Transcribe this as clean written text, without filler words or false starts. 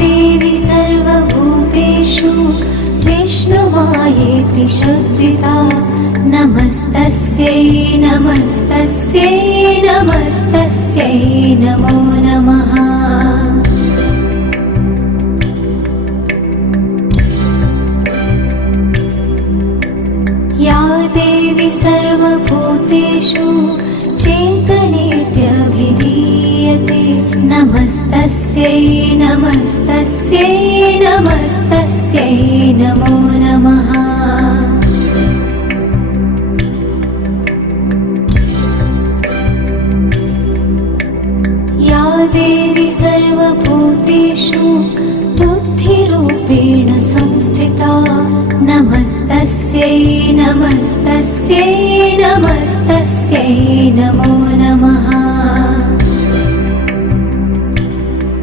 देवी सर्वभूतेषु विष्णुमायेति शुद्धिता नमस्तस्यै नमस्तस्यै नमस्तस्यै नमो नमः। या देवी सर्वभूतेषु चेतनेत्यभिधीयते नमस्तस्यै नमस्तस्यै नमस्तस्यै नमो नमः। या देवी सर्वभूतेषु बुद्धिरूपेण संस्थिता नमस्तस्यै नमस्तस्यै नमस्तस्यै नमो नमः।